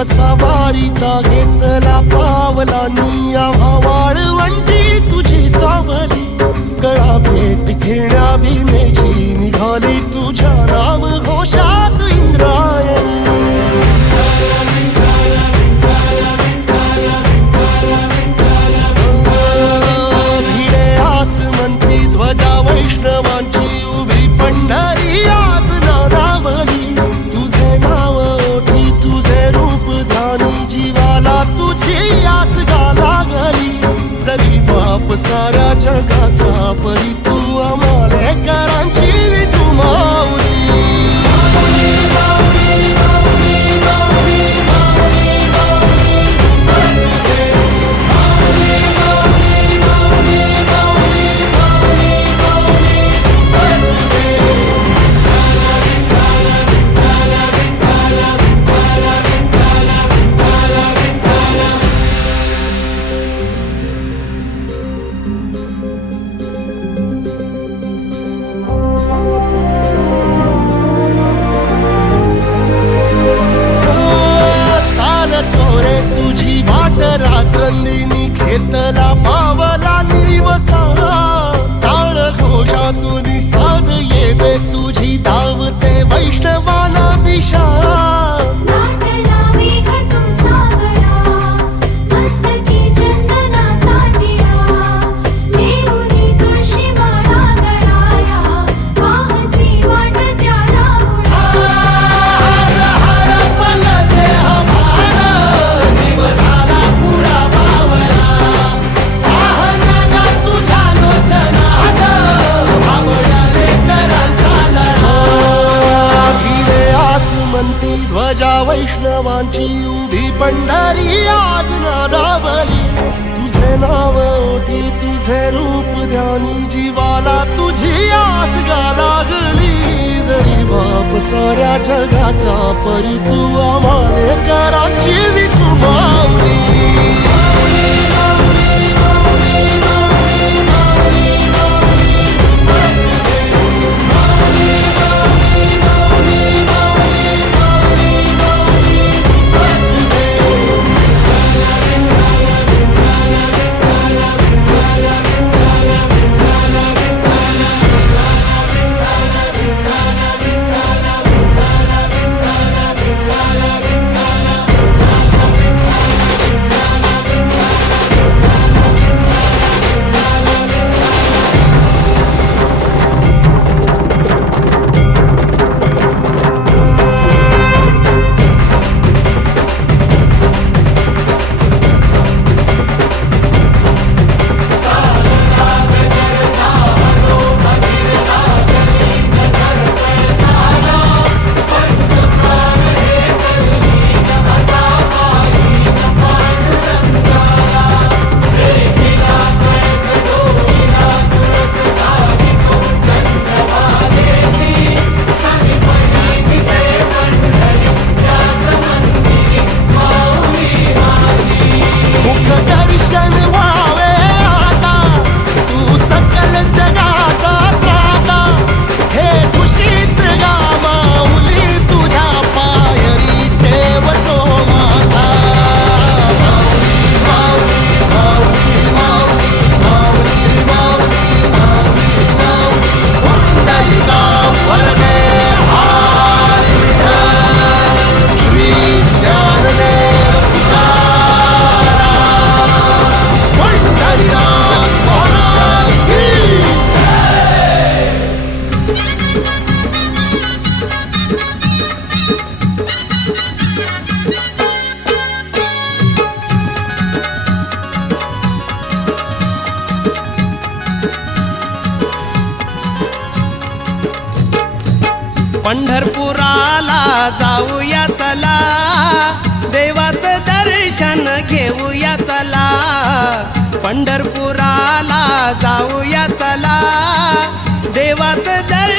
वसा वारीचा घेतला पावलांनी आम्हा वाळवंटी तुझी सावली गळा भेट घेण्या भीमेची निघाली तुझ्या नाम घोषात इंद्रायणी भिडे आसमंती ध्वजा वैष्णवांची उभी पंढरी आज नादावली तुझे नाव ओठी तुझे रूप ध्यानी जीवाला तुझी आस गा लागली जरी बाप साऱ्या जगाचा परी तू आमालेकरांची विठू माऊली रात्रंदिनी घेतला पावला निवसा टाळ घोषातून साध येते तुझी धावते वैष्णवाला दिशा ध्वजा वैष्णवांची उभी पंढरी आज नादावली तुझे नाव ओठी तुझे रूप ध्यानी जीवाला तुझी आस गा लागली जरी बाप साऱ्या जगाचा परी तू आमालेकरांची विठू माऊली पंढरपुराला जाऊया चला देवाचं दर्शन घेऊया चला पंढरपुराला जाऊया चला देवाचं